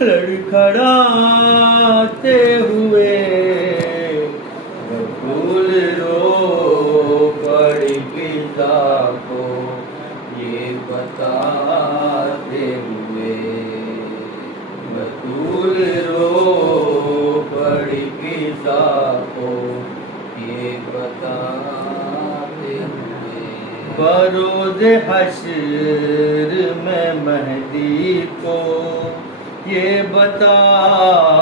लड़खड़ाते हुए बतूल रो पड़ी पिता को ये बताते हुए, बतूल रो पड़ी पिता को ये बताते हुए। बरोज़ हश्र में मेहदी को ये बताऊंगी,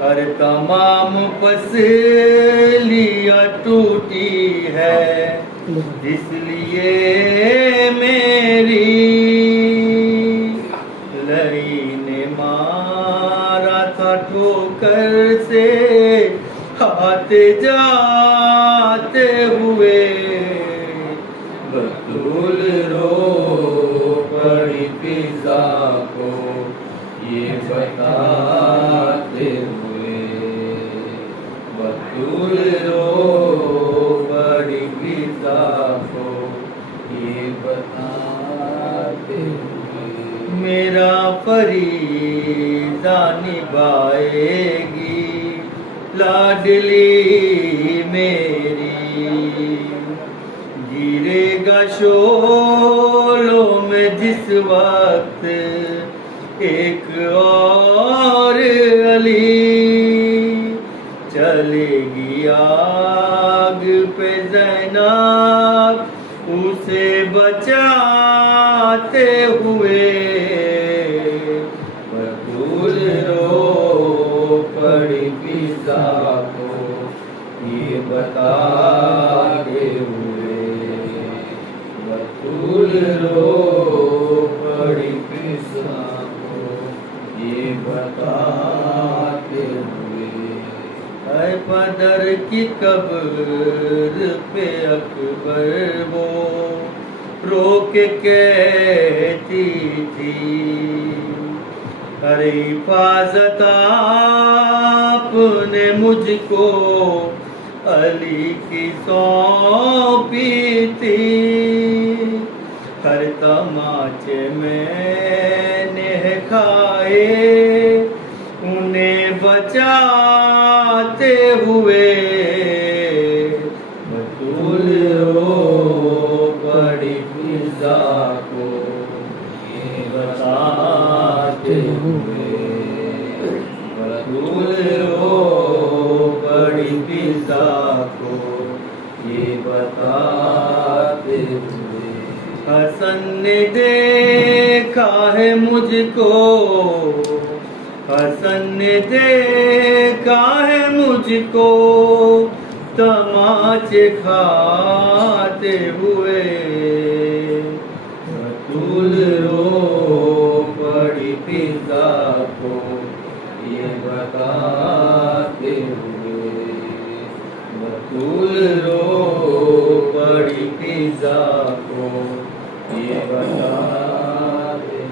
हर तमाम पसलियाँ टूटी है इसलिए मेरी, लड़ी ने मारा था ठोकर से आते जाते हुए, बतूल रो पड़ी पिता को ये बताते हुए, बतूल रो पड़ी पिता को ये बताते हुए। मेरा फरीदा निभाएगी लाडली मेरी, गिरेगा शोलों में जिस वक्त एक और अली, चलेगी आग पे ज़ैनब उसे बचाते हुए, बतूल रो पड़ी पिता को ये बताते हुए, बतूल रो पड़ी पिता को ये बताते हुए। है पदर की कब्र पे अकबर वो रो के कहती थी, अरे हिफाजत आपने मुझको अली की सौंपी थी, हर तमाचे मैंने खाए उन्हें बचाते हुए, बतूल रो पड़ी पिता को ये बताते हुए, बतूल रो पड़ी पिता को ये बताते हुए। हसन ने देखा है मुझको, हसन ने देखा है मुझको तमाचे खाते हुए, बतूल रो पड़ी पिता को ये बताते हुए, बतूल रो पड़ी पिता को ये बताते हुए।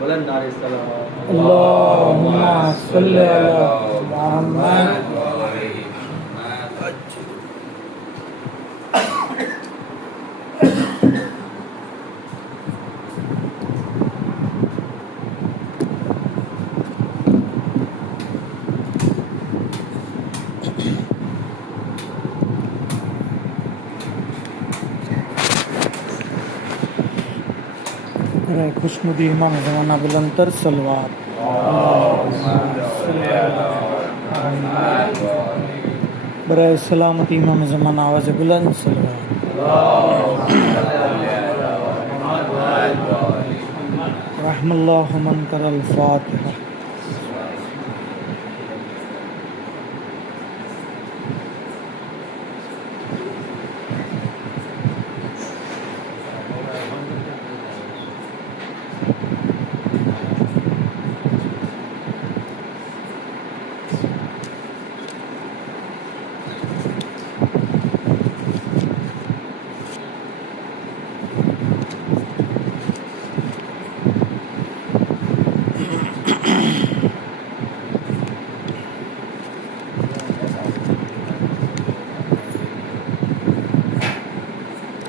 बुलंद नारे सलावत, अल्लाहुम्मा सल्ली अला मुहम्मद। खुशनुदी इमाम ज़माना बुलंदतर सलवात। बराए सलामत इमाम ज़माना आवाज़ बुलंद सलवात। रहमल्लाहु मन करल फातिहा।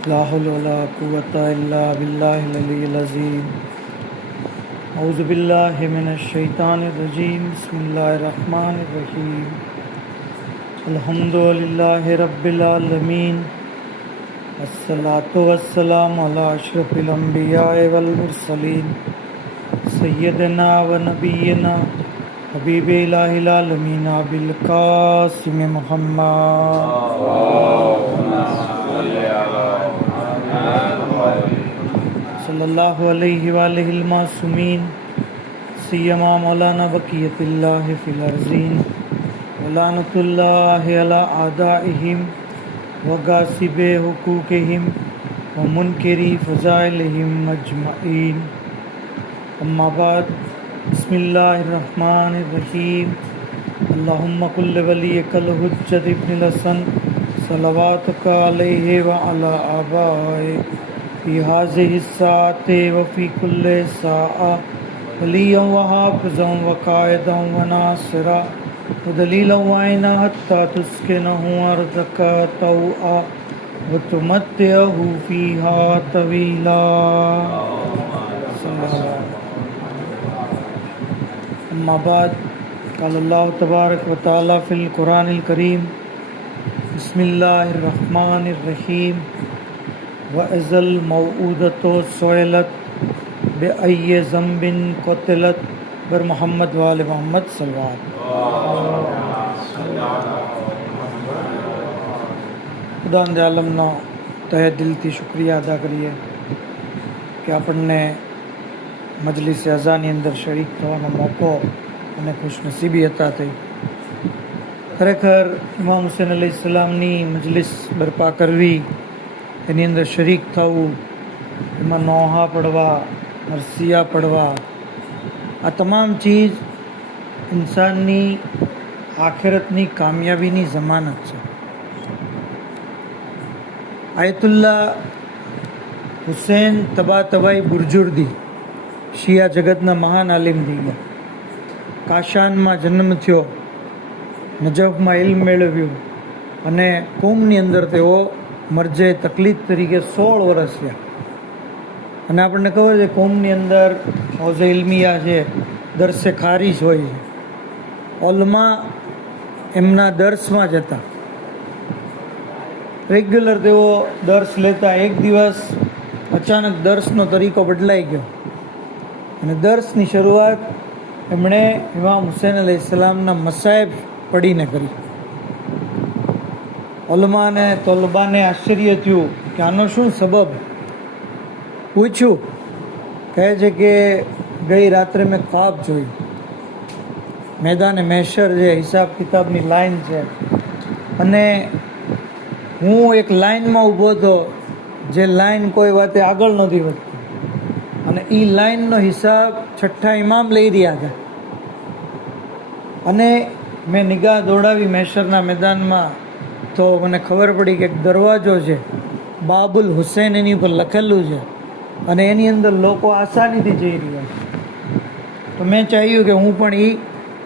لا حول ولا قوة إلا بالله العلي العظيم أعوذ بالله من الشيطان الرجيم بسم الله الرحمن الرحيم الحمد لله رب العالمين الصلاة والسلام على أشرف الأنبياء والمرسلين سيدنا ونبينا حبيب إله العالمين أبي القاسم محمد صلى الله عليه وآله المعصومين سيما مولانا بقية الله في الأرضين ولعنة الله على أعدائهم وغاصب حقوقهم ومنكر فضائلهم أجمعين أما بعد بسم الله الرحمن الرحيم اللهم كل وليك الحجة ابن الحسن صلواتك عليه وعلى آبائه في هذه الساعة وفي كل ساعة وليا وحافظا وقائدا وناصرا ودليلا وعينا حتى تسكنه أرضك طوعا وتمتعه فيها طويلا أما بعد قال الله تبارك وتعالى في القرآن الكريم بسم الله الرحمن الرحيم وإذا الموءودة سئلت بأي ذنب قتلت بر محمد وآل محمد صلوات ખુદાવંદ આલમનો તહે દિલથી શુક્રિયા અદા કરીએ કે આપણને મજલિસે અઝાની અંદર શરીક થવાનો મોકો અને ખુશનસીબી હતા થઈ. ખરેખર ઇમામ હુસૈન અલૈહિસ્સલામની મજલિસ બરપા કરવી, એની અંદર શરીક થવું, એમાં નોહા પડવા, મરસિયા પડવા, આ તમામ ચીજ ઇન્સાનની આખિરતની કામયાબીની ઝમાનત છે. આયતુલ્લા હુસૈન તબાતબાઈ બુરજુર્દી શિયા જગતના મહાન આલિમ થઈ ગયા. કાશાનમાં જન્મ થયો, નજફમાં ઇલ્મ મેળવ્યું અને કોમની અંદર તેઓ મરજે તકલીફ તરીકે 16 વર્ષ થયા. અને આપણને ખબર છે કોમની અંદર હૌઝે ઇલ્મિયા છે, દરસે ખારીજ હોય છે. ઓલમા એમના દર્સમાં જ હતા. રેગ્યુલર તેઓ દર્સ લેતા. એક દિવસ અચાનક દર્સનો તરીકો બદલાઈ ગયો અને દર્સની શરૂઆત એમણે ઇમામ હુસૈન અલૈહિસ્સલામના મસાઇબ પઢીને કરી. ઉલમાને તલબાને આશ્ચર્ય થયું કે આનો શું સબબ. પૂછ્યું, કહે છે કે ગઈ રાત્રે મેં ખ્વાબ જોયું. મેદાને મહેશર જે હિસાબ કિતાબની લાઈન છે અને હું એક લાઈનમાં ઊભો હતો, જે લાઈન કોઈ વાતે આગળ નથી વધતી અને એ લાઈનનો હિસાબ છઠ્ઠા ઇમામ લઈ રહ્યા હતા. અને મેં નિગાહ દોડાવી મહેશરના મેદાનમાં તો મને ખબર પડી કે એક દરવાજો છે, બાબુલ હુસૈન એની ઉપર લખેલું છે અને એની અંદર લોકો આસાનીથી જઈ રહ્યા છે. તો મેં ચાહ્યું કે હું પણ એ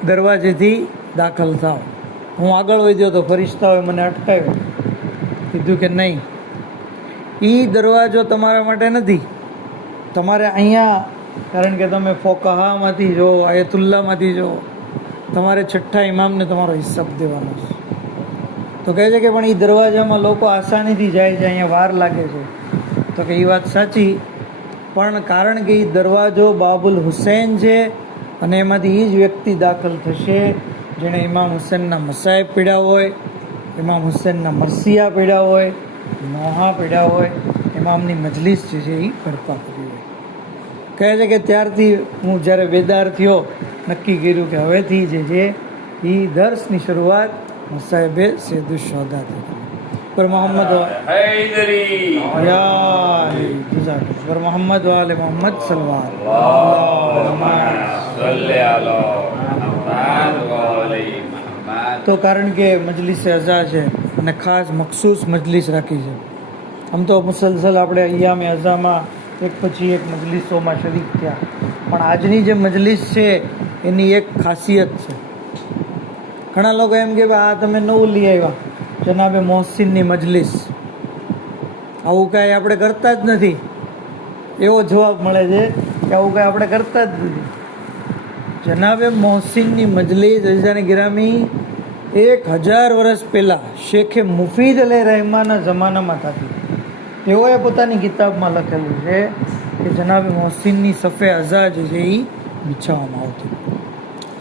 દરવાજેથી દાખલ થાઉં. હું આગળ વધ્યો તો ફરિશ્તાઓએ મને અટકાવ્યો. કીધું કે નહીં, એ દરવાજો તમારા માટે નથી. તમારે અહીંયા, કારણ કે તમે ફોકાહામાંથી જો, આયતુલ્લામાંથી જો, તમારે છઠ્ઠા ઇમામને તમારો હિસાબ દેવાનો છે. તો કહે છે કે પણ એ દરવાજામાં લોકો આસાનીથી જાય છે, અહીંયા વાર લાગે છે. તો કે એ વાત સાચી, પણ કારણ કે એ દરવાજો બાબુલ હુસૈન છે અને એમાંથી એ જ વ્યક્તિ દાખલ થશે જેણે ઇમામ હુસૈનના મસાઇબ પીડ્યા હોય, ઇમામ હુસૈનના મરસિયા પીડ્યા હોય, નોહા પીડ્યા હોય, ઇમામની મજલિસ જે છે એ બરપા કરી હોય. કહે છે કે ત્યારથી હું જ્યારે બેદાર થયો, નક્કી કર્યું કે હવેથી જે છે એ દર્સની શરૂઆત મસાઇબે સૈયદુશ્શહદાથી પર મોહમ્મદ પર મોહમ્મદ વાલે મોહમ્મદ સલવાર. તો કારણ કે મજલિસ અઝા છે અને ખાસ મખસૂસ મજલિસ રાખી છે. આમ તો મુસલસલ આપણે અય્યામે અઝામાં એક પછી એક મજલિસોમાં શરીક થયા, પણ આજની જે મજલિસ છે એની એક ખાસિયત છે. ઘણા લોકો એમ કે આ તમે નવું લઈ આવ્યા, જનાબે મોહસિનની મજલિસ. આવું કાંઈ આપણે કરતા જ નથી, એવો જવાબ મળે છે કે આવું કાંઈ આપણે કરતા જ નથી. જનાબે મોહસિનની મજલિસ અઝીઝાને ગિરામી 1000 વર્ષ પહેલાં શેખે મુફીદ અલૈહ રહેમાના જમાનામાં થતી. તેઓએ પોતાની કિતાબમાં લખેલું છે કે જનાબે મોહસિનની સફે અઝા જે છે એ બિછાવવામાં આવતી.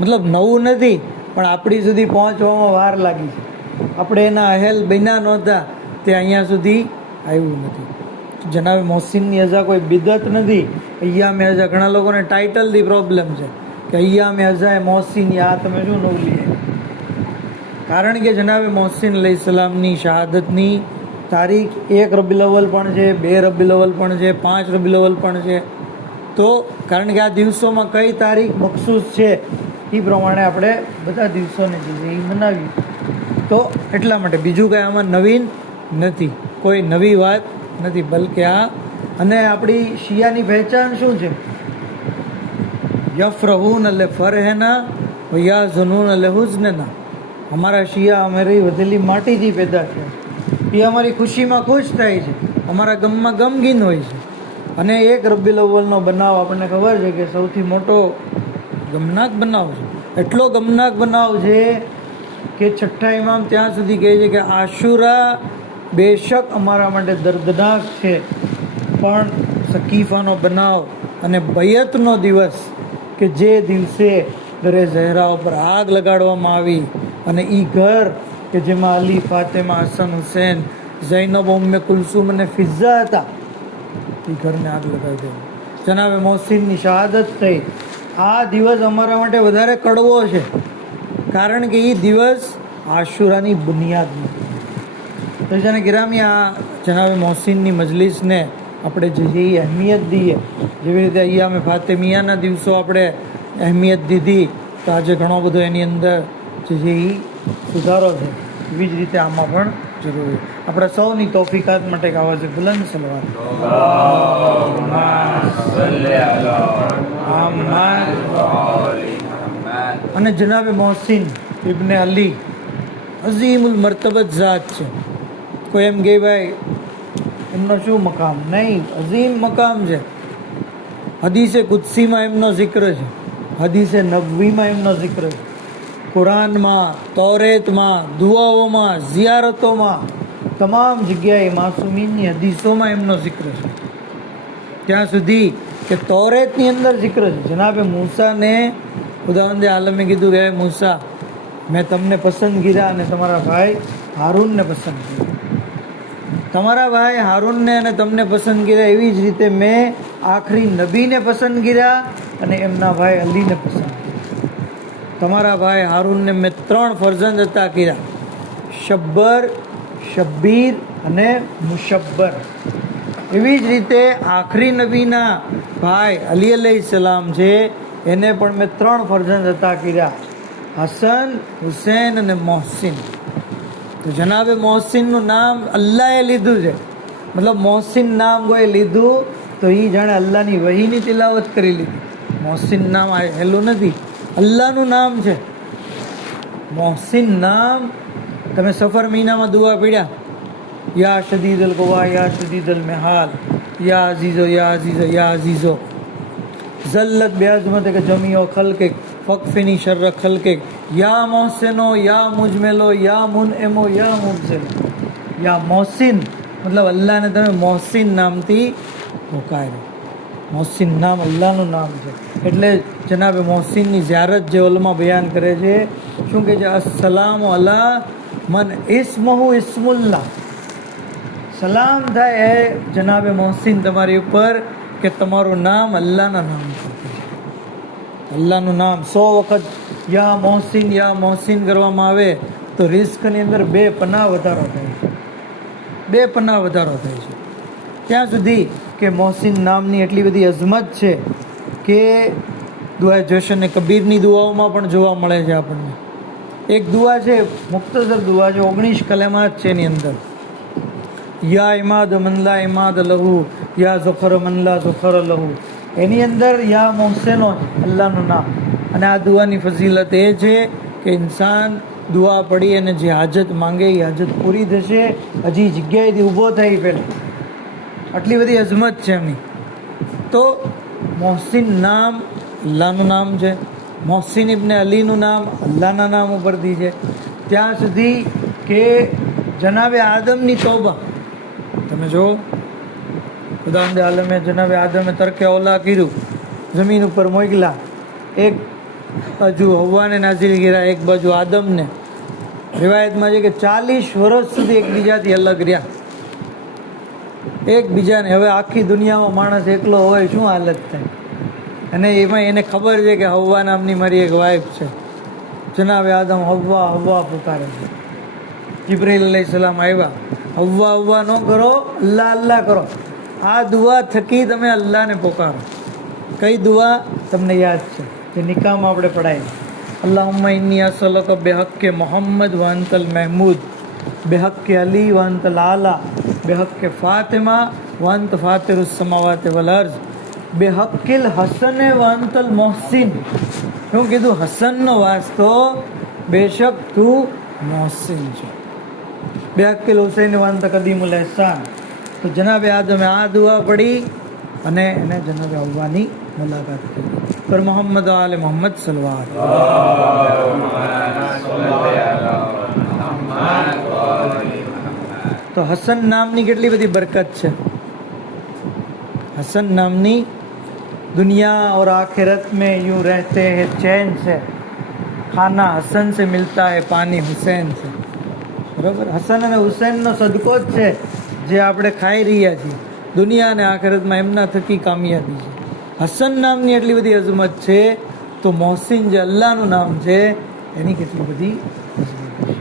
મતલબ નવું નથી, પણ આપણી સુધી પહોંચવામાં વાર લાગી છે. આપણે એના અહેલ બન્યા નહોતા, તે અહીંયા સુધી આવ્યું નથી. જનાબે મોહસિનની અઝા કોઈ બિદત નથી. અય્યામે અઝા, ઘણા લોકોને ટાઇટલથી પ્રોબ્લેમ છે કે અય્યામે અઝા એ મોહસિન, આ તમે શું નવું લીધે? કારણ કે જનાબે મોહસિન અલૈહિસ્સલામની શહાદતની તારીખ 1 રબીઉલ અવ્વલ પણ છે, 2 રબીઉલ અવ્વલ પણ છે, 5 રબીઉલ અવ્વલ પણ છે. તો કારણ કે આ દિવસોમાં કઈ તારીખ મખસૂસ છે એ પ્રમાણે આપણે બધા દિવસોને જે છે એ મનાવીએ. તો એટલા માટે બીજું કાંઈ આમાં નવીન નથી, કોઈ નવી વાત નથી. બલકે આ અને આપણી શિયાની પહેચાન શું છે? યફરહૂન અલે ફરહેના વયાઝુનૂન અલે હુઝનના. અમારા શિયા અમારી વધેલી માટીથી પેદા છે, એ અમારી ખુશીમાં ખુશ થાય છે, અમારા ગમમાં ગમગીન હોય છે. અને 1 રબીઉલ અવ્વલનો બનાવ આપણને ખબર છે કે સૌથી મોટો ગમનાક બનાવ છે. એટલો ગમનાક બનાવ છે કે છઠ્ઠા ઇમામ ત્યાં સુધી કહે છે કે આશુરા બેશક અમારા માટે દર્દનાક છે, પણ સકીફાનો બનાવ અને બયતનો દિવસ કે જે દિવસે ઘરે ઝહેરા ઉપર આગ લગાડવામાં આવી અને એ ઘર કે જેમાં અલી, ફાતેમા, હસન, હુસૈન, ઝૈનબ, ઉમ્મે કુલસુમ અને ફિઝા હતા, એ ઘરને આગ લગાવી દે. જનાબે મોહસિનની શહાદત થઈ. આ દિવસ અમારા માટે વધારે કડવો છે, કારણ કે એ દિવસ આશુરાની બુનિયાદ નથી. તો જેને ગિરામી આ જનાબે મોહસિનની મજલિસને આપણે જે છે એ અહેમિયત દઈએ, જેવી રીતે અય્યામે ફાતેમિયાના દિવસો આપણે અહેમિયત દીધી, તો આજે ઘણો બધો એની અંદર જે છે એ સુધારો છે. એવી જ રીતે આમાં પણ જરૂરી. આપણે સૌની તોફીકાત માટે ગાવા છે બુલંદ સલવાત. અને જનાબે મોહસિન ઇબ્ને અલી અઝીમુલ મર્તબત ઝાત છે. કોઈ એમ કે ભાઈ એમનો શું મકામ? નહીં, અઝીમ મકામ છે. હદીસે કુદસીમાં એમનો જિક્ર છે, હદીસે નબવીમાં એમનો જિક્ર છે, કુરાનમાં, તૌરેતમાં, દુઆઓમાં, ઝિયારતોમાં, તમામ જગ્યાએ માસૂમીનની હદીસોમાં એમનો જિક્ર છે. ત્યાં સુધી કે તૌરેતની અંદર જિક્ર છે. જનાબે મૂસાને ખુદાવંદે આલમે કીધું કે મૂસા, મેં તમને પસંદ કર્યા અને તમારા ભાઈ હારૂનને પસંદ કર્યા. તમારા ભાઈ હારૂનને અને તમને પસંદ કર્યા, એવી જ રીતે મેં આખરી નબીને પસંદ કર્યા અને એમના ભાઈ અલીને પસંદ કર્યા. તમારા ભાઈ હારૂનને મેં 3 ફરજંદ અતા કર્યા, શબ્બર, શબ્બીર અને મુશબ્બર. એવી જ રીતે આખરી નબીના ભાઈ અલી અલૈહિસ્સલામ છે, એને પણ મેં 3 ફરજંદ અતા કર્યા, હસન, હુસૈન અને મોહસિન. તો જનાબે મોહસિનનું નામ અલ્લાહે લીધું છે. મતલબ મોહસિન નામ કોઈ લીધું તો એ જાણે અલ્લાહની વહીની તિલાવત કરી લીધી. મોહસિન નામ હેલું નથી, અલ્લાહનું નામ છે. મોહસિન નામ તમે સફર મહિનામાં દુઆ પીડ્યા, યા શદીદ અલ કવા, યા શદીદ અલ મેહાલ, યા અઝીઝો, યા અઝીઝો, યા અઝીઝો, ઝલ્લત બેઅઝમતે કે જમીઓ ખલકે ફકફિની શર્ર ખલકે, યા મોહસિનો, યા મુજમેલો, યા મુનએમો, યા મુબઝિલ, યા મોહસિન. મતલબ અલ્લાહને તમે મોહસિન નામથી પુકાર્યો. મોહસિન નામ અલ્લાહનું નામ છે. એટલે જનાબે મોહસિનની ઝિયારત જે ઉલમા બયાન કરે છે, શું કહે છે? અસ્સલામુ અલા મન ઇસ્મહુ ઇસ્મુલ્લાહ. સલામ થાય એ જનાબે મોહસિન તમારી ઉપર કે તમારું નામ અલ્લાહના નામ છે. અલ્લાહનું નામ 100 વખત યા મોહસિન કરવામાં આવે તો રિસ્કની અંદર 2 પના વધારો થાય છે. 2 પના વધારો થાય છે. ત્યાં સુધી કે મોહસિન નામની એટલી બધી અઝમત છે કે દુઆ જશન કબીરની દુઆઓમાં પણ જોવા મળે છે આપણને. એક દુઆ છે, મુખ્તસર દુઆ છે, 19 કલેમાત છે એની અંદર. યા ઇમાદ મન લા ઇમાદ લહુ, યા ઝુખર મન લા ઝુખર લહુ. એની અંદર યા મોહસેનો અલ્લાહનું નામ. અને આ દુઆની ફઝીલત એ છે કે ઇન્સાન દુઆ પડી અને જે હાજત માંગે એ હાજત પૂરી થશે. હજી જગ્યાએથી ઊભો થાય પહેલાં આટલી બધી અઝમત છે એમની. તો મોહસિન નામ અલ્લાહનું નામ છે, મોહસિન ઇબ્ને અલીનું નામ અલ્લાહના નામ ઉપરથી છે. ત્યાં સુધી કે જનાબે આદમની તોબા તમે જો, ખુદાવંદ આલમે જનાબે આદમે તરકે ઓલા કર્યું, જમીન ઉપર મોકલા, એક બાજુ હવ્વાને નાઝીલ કર્યા, એક બાજુ આદમને. રિવાયતમાં છે કે 40 વર્ષ સુધી એકબીજાથી અલગ રહ્યા એકબીજાને. હવે આખી દુનિયામાં માણસ એકલો હોય શું હાલત થાય? અને એમાં એને ખબર છે કે હવ્વા નામની મારી એક વાઇફ છે. જનાબે આદમ હવ્વા હવ્વા પુકારે છે. જિબ્રાઈલ અલૈહિસ્સલામ આવ્યા, હવ્વા હવ્વા ન કરો, અલ્લાહ અલ્લાહ કરો. આ દુઆ થકી તમે અલ્લાહને પોકારો. કઈ દુઆ તમને યાદ છે? જે નિકાહમાં આપણે પઢાય, અલ્લાહુમ્મા ઇન્ની અસઅલુકા બિહક્કે મોહમ્મદ વ અંતલ મહમૂદ, બિહક્કે અલી વ અંતલ આલા, બિહક્કે ફાતિમા વ અંત ફાતિરુસ સમાવાતિ વલ અર્ઝ, બિહક્કિલ હસન વ અંતલ મોહસિન. શું કીધું? હસનનો વાસ્તો, બેશક તું મોહસિન છે. બિહક્કિલ હુસૈન વ અંત કદીમુલ એહસાન. તો જનાબે આદમે આ દુઆ પડી અને એને જનાબે હવ્વાની મુલાકાત કરી. પર મોહમ્મદ આલે મોહમ્મદ સલવાર. તો હસન નામની કેટલી બધી બરકત છે. हसन नामनी दुनिया और आखिरत में यूं रहते हैं चैन से, खाना हसन से मिलता है पानी हुसैन से. બરાબર, હસન અને હુસૈનનો સદકો જ છે જે આપણે ખાઈ રહ્યા છીએ. દુનિયા અને આખિરતમાં એમના થકી કામયાબી છે. હસન નામની એટલી બધી અઝમત છે, તો મોહસિન જે અલ્લાહનું નામ છે એની કેટલી બધી અઝમત છે.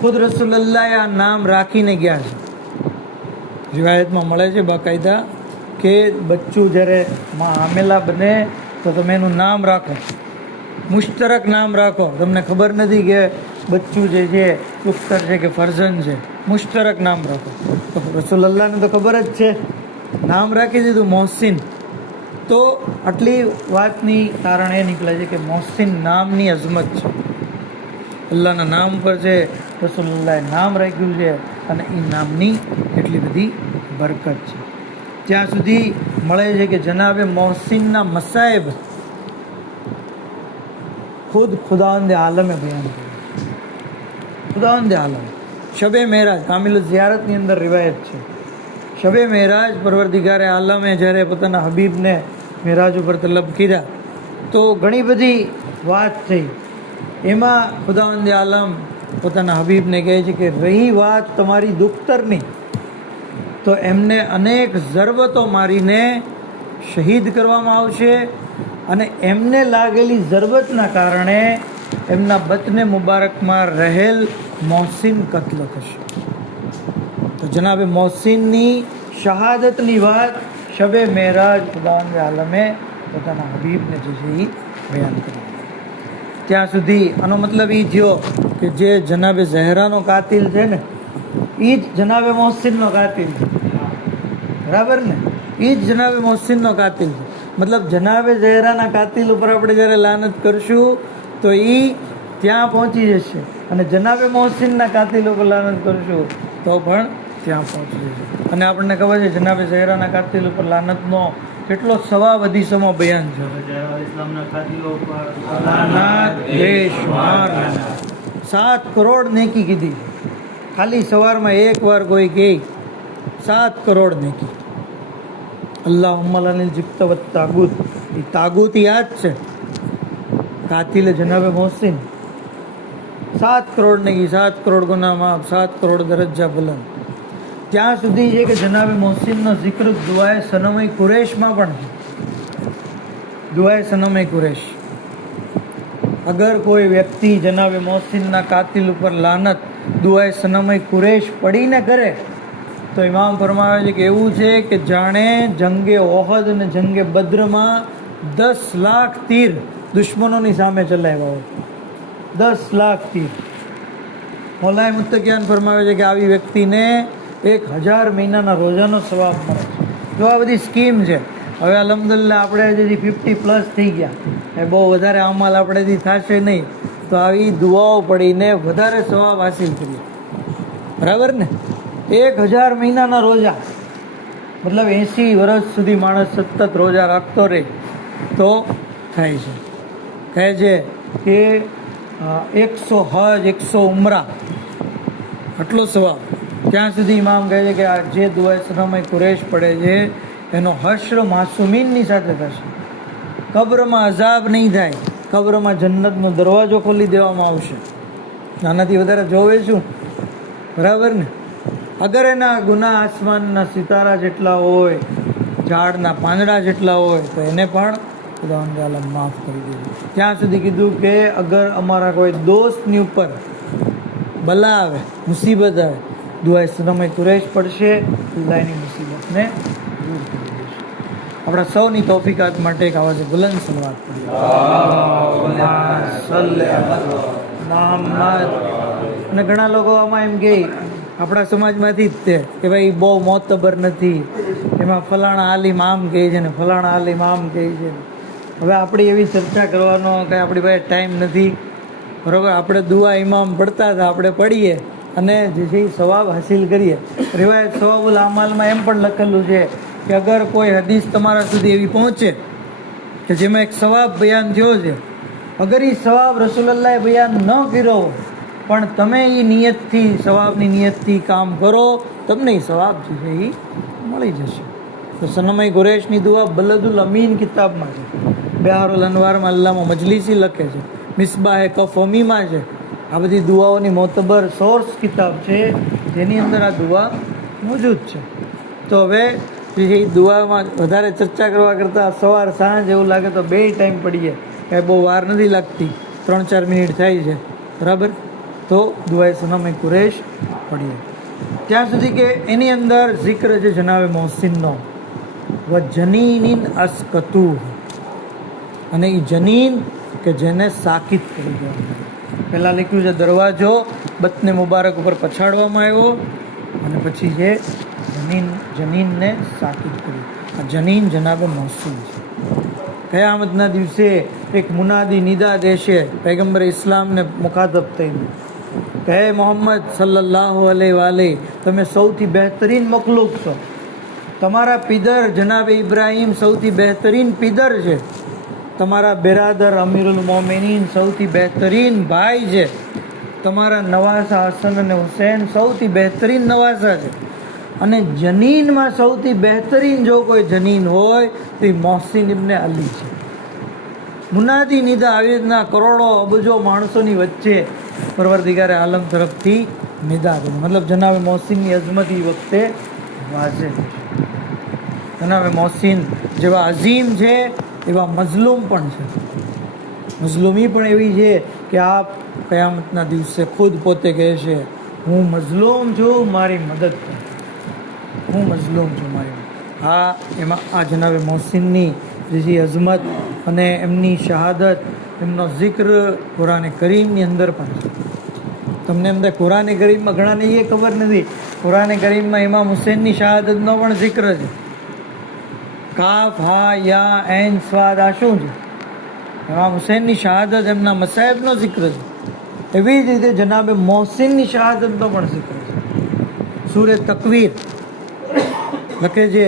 ખુદ રસૂલુલ્લાહ આ નામ રાખીને ગયા છે. રિવાયતમાં મળે છે બાકાયદા કે બચ્ચું જ્યારે હામેલા બને તો તમે એનું નામ રાખો, મુશ્તરક નામ રાખો. તમને ખબર નથી કે બચ્ચું જે છે પુખ્તર છે કે ફરજન છે, મુશ્તરક નામ રાખો. તો રસૂલુલ્લાહને તો ખબર જ છે, નામ રાખી દીધું મોહસિન. તો આટલી વાતની કારણ એ નીકળે છે કે મોહસિન નામની અઝમત છે. અલ્લાહના નામ પર છે, રસૂલુલ્લાહે નામ રાખ્યું છે અને એ નામની એટલી બધી બરકત છે. ત્યાં સુધી મળે છે કે જનાબે મોહસિનના મસાઇબ ખુદ ખુદાવંદે આલમે બયાન કર્યું. ખુદાવંદે આલમ શબે મેરાજ, કામિલ ઝિયારતની અંદર રિવાયત છે, શબે મેરાજ પરવરદિગારે આલમે જ્યારે પોતાના હબીબને મેરાજ ઉપર તલબ કર્યા તો ઘણી બધી વાત થઈ. એમાં ખુદાવંદે આલમ પોતાના હબીબને કહે છે કે રહી વાત તમારી દુખ્તરની, તો એમને અનેક ઝરબતો મારીને શહીદ કરવામાં આવશે અને એમને લાગેલી ઝરબતના કારણે એમના બતને મુબારકમાં રહેલ મોહસિન કત્લ થશે. તો જનાબે મોહસિનની શહાદતની વાત શબે મેરાજ ખુદાવંદે આલમે પોતાના હબીબને જે છે એ બયાન કરી. ત્યાં સુધી આનો મતલબ એ થયો કે જે જનાબે ઝહેરાનો કાતિલ છે ને એ જ જનાબે મોહસિનનો કાતિલ છે. બરાબર ને? એ જ જનાબે મોહસિનનો કાતિલ છે. મતલબ જનાબે ઝહેરાના કાતિલ ઉપર આપણે જ્યારે લાનત કરશું તો એ ત્યાં પહોંચી જશે, અને જનાબે મોહસિનના કાતિલ ઉપર લાનત કરશું તો પણ ત્યાં પહોંચી જશે. અને આપણને ખબર છે જનાબે ઝહેરાના કાતિલ ઉપર લાનતનો કેટલો સવા હદીસોમાં બયાન છે. ઇસ્લામના કાતિલો ઉપર લાનત, દેશ, માર, 7 કરોડ નેકી કીધી. ખાલી સવારમાં એકવાર કોઈ કહે 7 કરોડ નેકી. અલ્લાહુમ્મા લાનિલ જિબ્ત વત તાગૂત, એ તાગૂત યાદ છે, કાતિલ જનાબે મોહસિન. 7 કરોડ નેકી, 7 કરોડ ગુનાહ માફ, 7 કરોડ દરજ્જા બુલંદ. ત્યાં સુધી છે કે જનાબે મોહસિનનો જિક્ર દુઆએ સનમે કુરેશમાં પણ છે. દુઆએ સનમે કુરેશ. અગર કોઈ વ્યક્તિ જનાબે મોહસિનના કાતિલ ઉપર લાનત દુઆએ સનમે કુરેશ પડીને કરે તો ઇમામ ફરમાવે છે કે એવું છે કે જાણે જંગે ઓહદ અને જંગે બદ્રમાં 10 લાખ તીર દુશ્મનોની સામે ચલાવ્યા હોય. 10 લાખ તીર. મૌલાએ મુત્તકિયાન ફરમાવે છે કે આવી વ્યક્તિને 1000 મહિનાના રોજાનો સવાબ મળે. જો આ બધી સ્કીમ છે. હવે અલ્હમ્દુલિલ્લાહ આપણે હજી 50+ થઈ ગયા, એ બહુ વધારે અમાલ આપણેથી થશે નહીં, તો આવી દુઆઓ પડીને વધારે સવાબ હાસિલ કરીએ. બરાબર ને? 1000 મહિનાના રોજા મતલબ 80 વર્ષ સુધી માણસ સતત રોજા રાખતો રહે તો થાય છે. કહે છે કે 100 હજ 100 ઉમરા આટલો સવાબ. ત્યાં સુધી ઇમામ કહે છે કે આ જે દુઆ સનમે કુરેશ પડે છે એનો હશ્ર માસુમીનની સાથે થશે. કબ્રમાં અઝાબ નહીં થાય, કબ્રમાં જન્નતનો દરવાજો ખોલી દેવામાં આવશે. આનાથી વધારે જોવે શું? બરાબર ને? અગર એના ગુનાહ આસમાનના સિતારા જેટલા હોય, ઝાડના પાંદડા જેટલા હોય તો એને પણ ખુદાવંદ આલમ માફ કરી દીધું. ત્યાં સુધી કીધું કે અગર અમારા કોઈ દોસ્તની ઉપર બલા આવે, મુસીબત આવે, દુઆ સનમે કુરેશ પડશે, અલ્લાહ એની મુસીબતને દૂર કરી દેશે. આપણા સૌની તૌફીકાત માટે એક આવાજે બુલંદ સલવાત પડીએ. અને ઘણા લોકો આમાં એમ કહે, આપણા સમાજમાંથી જ તે કે ભાઈ બહુ મોતબર નથી, એમાં ફલાણા આલિમ આમ કહે છે ને ફલાણા આલિમ આમ કહે છે. હવે આપણી એવી ચર્ચા કરવાનો કંઈ આપણી પાસે ટાઈમ નથી. બરાબર? આપણે દુઆ ઇમામ પડતા હતા, આપણે પડીએ અને જે છે એ સવાબ હાસિલ કરીએ. રિવાયત સવાબુલ અમાલમાં એમ પણ લખેલું છે કે અગર કોઈ હદીસ તમારા સુધી એવી પહોંચે કે જેમાં એક સવાબ બયાન થયો છે, અગર એ સવાબ રસૂલુલ્લાહે બયાન ન કર્યો પણ તમે એ નિયતથી, સવાબની નિયતથી કામ કરો, તમને એ સવાબ જે છે એ મળી જશે. તો સનમે કુરેશની દુઆ બલદુલ અમીન કિતાબમાં છે, બિહારુલ અનવારમાં અલ્લામા મજલિસી લખે છે, મિસબાહે કફ અમીમાં છે. આ બધી દુઆઓની મોતબર સોર્સ કિતાબ છે જેની અંદર આ દુઆ મોજૂદ છે. તો હવે જે દુઆમાં વધારે ચર્ચા કરવા કરતાં સવાર સાંજ એવું લાગે તો બે ટાઈમ પડીએ, કાંઈ બહુ વાર નથી લાગતી, 3-4 મિનિટ થાય છે. બરાબર? તો દુઆએ સનમે કુરેશ પડીએ. ત્યાં સુધી કે એની અંદર જિક્ર છે જનાબે મોહસિનનો, વ જનીનિન અસ્કતુ, અને એ જનીન કે જેને સાકિત કરી દેવાનું. પહેલાં લખ્યું છે દરવાજો બતને મુબારક ઉપર પછાડવામાં આવ્યો અને પછી છે જનીનને સાકિત કર્યું. આ જનીન જનાબે મોહસિન છે. કયામતના દિવસે એક મુનાદી નિદા દેશે પૈગંબર ઇસ્લામને મુખાતબ થઈને, કહે મોહમ્મદ સલ્લલ્લાહુ અલૈહિ વાલે, તમે સૌથી બહેતરીન મખલુક છો. તમારા પિદર જનાબે ઇબ્રાહીમ સૌથી બહેતરીન પિદર છે. તમારા બિરાદર અમીરુલ મોમિનીન સૌથી બહેતરીન ભાઈ છે. તમારા નવાસા હસન અને હુસૈન સૌથી બહેતરીન નવાસા છે. અને જનીનમાં સૌથી બહેતરીન જો કોઈ જનીન હોય તો એ મોહસિન ઇબ્ને અલી છે. મુનાદી નિદા આવી રીતના કરોડો અબજો માણસોની વચ્ચે પરવરદિગારે આલમ તરફથી નિદા કરી. મતલબ જનાબે મોહસિનની અઝમત એ વખતે વાજે છે. જનાબે મોહસિન જેવા અઝીમ છે એવા મઝલૂમ પણ છે. મઝલૂમી પણ એવી છે કે આપ કયામતના દિવસે ખુદ પોતે કહે છે, હું મઝલૂમ છું, મારી મદદ કરો. હું મઝલૂમ છું, મારી મદદ. હા, એમાં આ જનાબે મોહસિનની જે અઝમત અને એમની શહાદત, એમનો જિક્ર કુરાન કરીમની અંદર પણ છે. તમને એમ થાય કુરાન કરીમમાં ઘણાને એ ખબર નથી, કુરાન કરીમમાં ઇમામ હુસૈનની શહાદતનો પણ જિક્ર છે. કાફ, હા, યા, એન, સ્વાદ, આ શું છે? ઇમામ હુસૈનની શહાદત, એમના મસાહેબનો જિક્ર છે. એવી જ રીતે જનાબે મોહસિનની શહાદતનો પણ જિક્ર છે. સૂરે તકવીર લખે છે,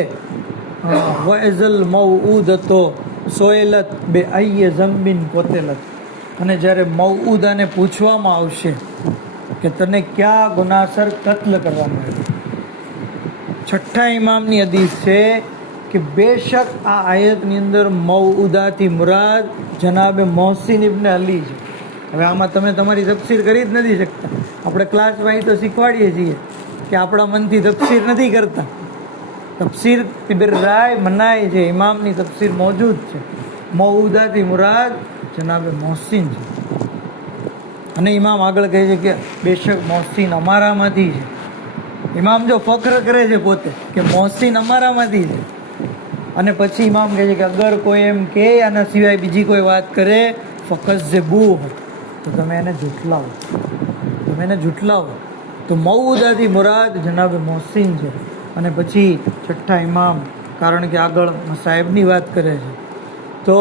વએઝલ મૌઉદતો સોયલત બે અય્ય ઝમ્બિન કોતેલત. અને જ્યારે મૌઉદાને પૂછવામાં આવશે કે તને ક્યાં ગુનાસર કત્લ કરવામાં આવ્યો, છઠ્ઠા ઇમામની હદીસ છે કે બેશક આ આયતની અંદર મૌઉદાથી મુરાદ જનાબે મોહસિન ઇબ્ને અલી છે. હવે આમાં તમે તમારી તફસીર કરી જ નથી શકતા. આપણે ક્લાસમાં તો શીખવાડીએ છીએ કે આપણા મનથી તફસીર નથી કરતા. તફસીર બિર રાય મનાય છે, ઇમામની તફસીર મોજૂદ છે. મૌઉદાથી મુરાદ જનાબે મોહસિન છે. અને ઇમામ આગળ કહે છે કે બેશક મોહસિન અમારામાંથી છે. ઇમામ જો ફખ્ર કરે છે પોતે કે મોહસિન અમારામાંથી છે. અને પછી ઇમામ કહે છે કે અગર કોઈ એમ કે આના સિવાય બીજી કોઈ વાત કરે ફકઝબૂહ, તો તમે એને જુઠલાવો, તમે એને જુઠલાવો. તો મૌઉદાથી મુરાદ જનાબે મોહસિન છે. અને પછી છઠ્ઠા ઇમામ, કારણ કે આગળ મસાહેબની વાત કરે છે, તો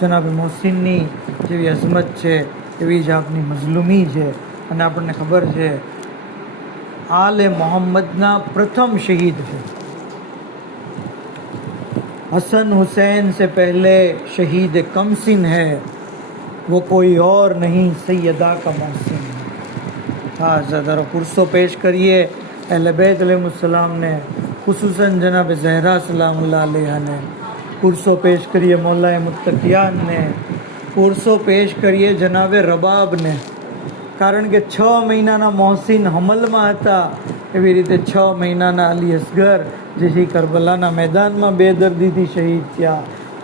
જનાબે મોહસિનની જેવી અઝમત છે એવી જ આપની મઝલુમી છે. અને આપણને ખબર છે આલે મોહમ્મદના પ્રથમ શહીદ છે. हसन हुसैन से पहले शहीद कमसिन है, वो कोई और नहीं सैयदा का मोहसिन है। हाँ ज़रा पुरसो पेश करिए अहले बैत अलैहिस्सलाम ने, खुसूसन जनाब ज़हरा सलामुल्लाह अलैहा ने, पुरसो पेश करिए मौलाए मुत्तकियान ने, पुरसो पेश કરીએ જનાબે રબાબને, કારણ કે 6 મહિનાના મોહસિન હમલમાં હતા, એવી રીતે 6 મહિનાના અલી અસગર જે છે કરબલાના મેદાનમાં બેદર્દીથી શહીદ થયા.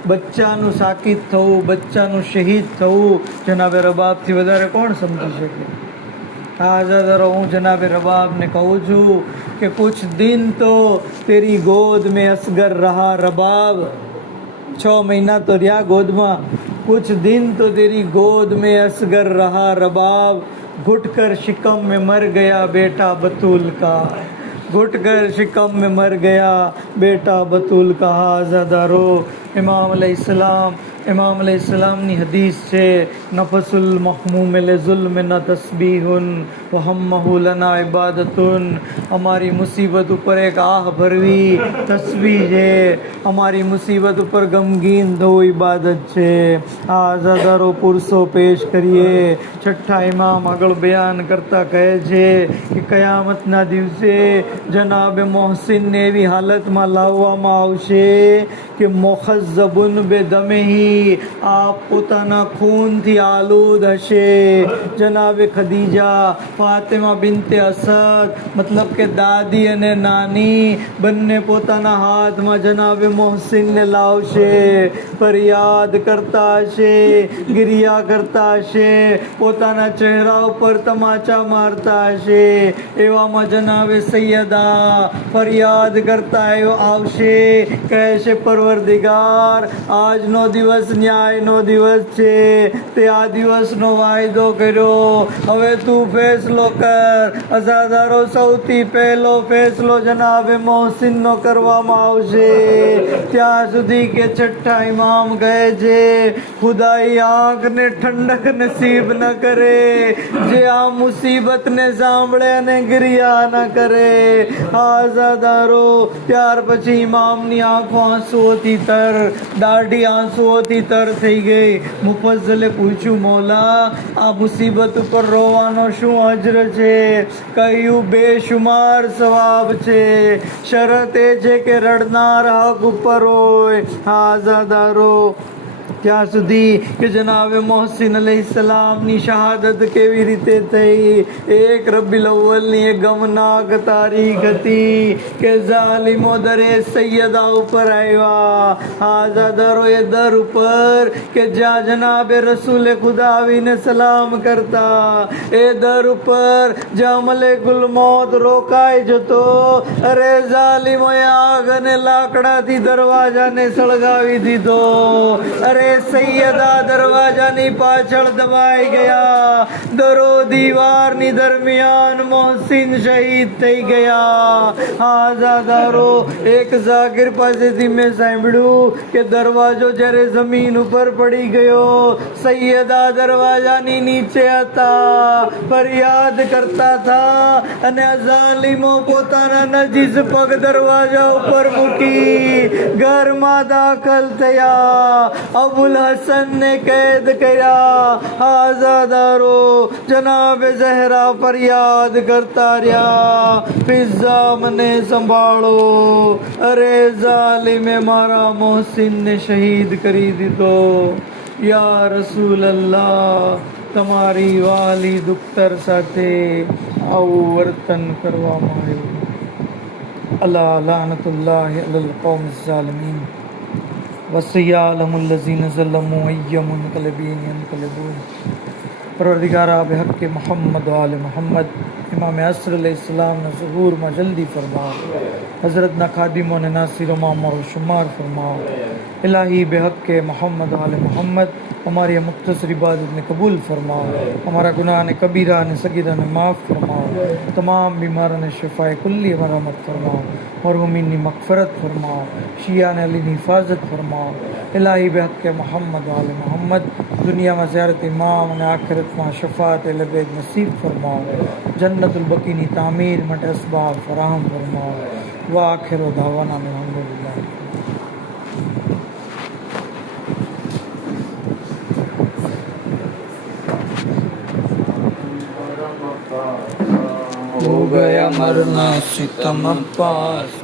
બચ્ચાનું સાકિત થવું, બચ્ચાનું શહીદ થવું જનાબે રબાબથી વધારે કોણ સમજી શકે. હા ज़रा હું જનાબે રબાબને કહું છું કે કુછ દિન તો તેરી ગોદ મેં અસગર રહા રબાબ, 6 મહિના તો રહ્યા ગોદમાં, कुछ दिन तो तेरी गोद में असगर रहा रबाब, घुट कर शिकम में मर गया बेटा बतूल का, घुट कर शिकम में मर गया बेटा बतूल का. हाज़ादारो इमाम अलैहिस्सलामની હદીસ છે, નફસુલ મહમૂમ લે ઝુલ્મ ન તસ્બીહુન વ હમ્મહુ લના ઇબાદતુન. અમારી મુસીબત ઉપર એક આહ ભરવી તસ્બીહ છે, અમારી મુસીબત ઉપર ગમગીન થવું ઇબાદત છે. આ આઝાદારો પુરસો પેશ કરીએ. છઠ્ઠા ઇમામ આગળ બયાન કરતા કહે છે કે કયામતના દિવસે જનાબે મોહસિનને એવી હાલતમાં લાવવામાં આવશે કે મુખઝબુન બેદમેહી, આપ પોતાના ખૂનથી આલુદ હશે. જનાબે ખદીજા ફાતિમા બિનતે અસદ, મતલબ કે દાદી અને નાની બંને પોતાના હાથમાં જનાબે મોહસિનને લાવશે, ફરિયાદ કરતા હશે, ગિરિયા કરતા હશે, પોતાના ચહેરા ઉપર તમાચા મારતા હશે. એવામાં જનાબે સૈયદા ફરિયાદ કરતા આવશે, કહેશે પરવરદિગાર આજનો દિવસ ન્યાયનો દિવસ છે, તે આ દિવસનો વાયદો કર્યો, હવે તું ફેસલો કર. અઝાદારો સૌથી પહેલો ફેસલો જનાબે મોહસિનનો કરવામાં આવશે. ત્યાં સુધી કે છઠ્ઠા ઇમામ કહે છે ખુદાઈ આંખને ઠંડક નસીબ ન કરે જે આ મુસીબતને સાંભળે અને ગિરિયા ન કરે. આઝાદારો ત્યાર પછી ઇમામની આંખો આંસુઓથી તર, દાઢી આંસુઓથી તર થઈ ગઈ. મુફઝલે પૂછ્યું મૌલા આ મુસીબત ઉપર રોવાનો શું અજર છે? કહ્યું બેશુમાર સવાબ છે, શરત એ છે કે રડનાર હક ઉપર હોય. આઝાદારો ત્યાં સુધી કે જનાબે મોહસિન અલૈહિસ્સલામની શહાદત કેવી રીતે થઈ. 1 રબીઉલ અવ્વલની એક ગમનાક તારીખ હતી કે ઝાલિમો દરે સૈયદા ઉપર આવ્યા. આઝાદારો એ દર ઉપર કે જ્યાં જનાબે રસૂલે ખુદા આવીને સલામ કરતા, એ દર ઉપર જ્યાં મલેકુલ મોત રોકાઈ જતો, અરે ઝાલિમોએ આગ અને લાકડાથી દરવાજાને સળગાવી દીધો. અરે સૈયદા દરવાજાની પાછળ દબાઈ ગયા, દરો દીવારની દરમિયાન મોહસિન શહીદ થઈ ગયા. આઝાદારો એક ઝાકિર પાસેથી મેં સાંભળ્યું કે દરવાજો જ્યારે જમીન ઉપર પડી ગયો, સૈયદા દરવાજાની નીચે હતા, ફરિયાદ કરતા હતા અને ઝાલિમો પોતાના નજીસ પગ દરવાજા ઉપર મૂકી ઘરમાં દાખલ થયા. અબુલ હસન ને કેદ કર્યા. આઝાદારો જનાબે ઝહરા ફરિયાદ કરતા રહ્યા, ફિઝા મને સંભાળો, અરે ઝાલિમે મારા મોહસિનને શહીદ કરી દીધો. યા રસૂલ અલ્લાહ, તમારી વાલી દુખ્તર સાથે આવું વર્તન કરવામાં આવ્યું. અલા લાનતુલ્લાહ અલલ કૌમ ઝાલિમીન वसय्यालमुल्लज़ीन ज़लमू अय्यमुनक़लबीन यनक़लिबून. परवरदिगारा बेहक़ मोहम्मद व आले मोहम्मद इमाम असर अलैहिस्सलामના ઝુહૂરમાં જલ્દી ફરમાઓ. હઝરતના ખાદિમોને નાસિરોમાં અમારો શુમાર ફરમાઓ. इलाही बेहक़ मोहम्मद वाले मोहम्मद हमारी मुख्तसर इबादत ने कबूल फरमाओ. हमारा गुनाह ने कबीरा ने सगीरा ने माफ़ फरमाओ. तमाम बीमारों ने शिफ़ाए कुल्ली मरहमत फरमाओ. मरहूमीन की मग़फ़रत फरमाओ. शिया ने अली की हिफाजत फरमाओ. इलाही बेहक़ मोहम्मद वाले मोहम्मद दुनिया में ज़ियारत इमाम ने आखिरत में शफ़ात लबैद नसीब फरमाओ. जन्नतुल बकी की तामीर मट असबाब फराहम फरमाओ. व आखिर दावाना अल्हम्दुलिल्लाह. मरना सितम पास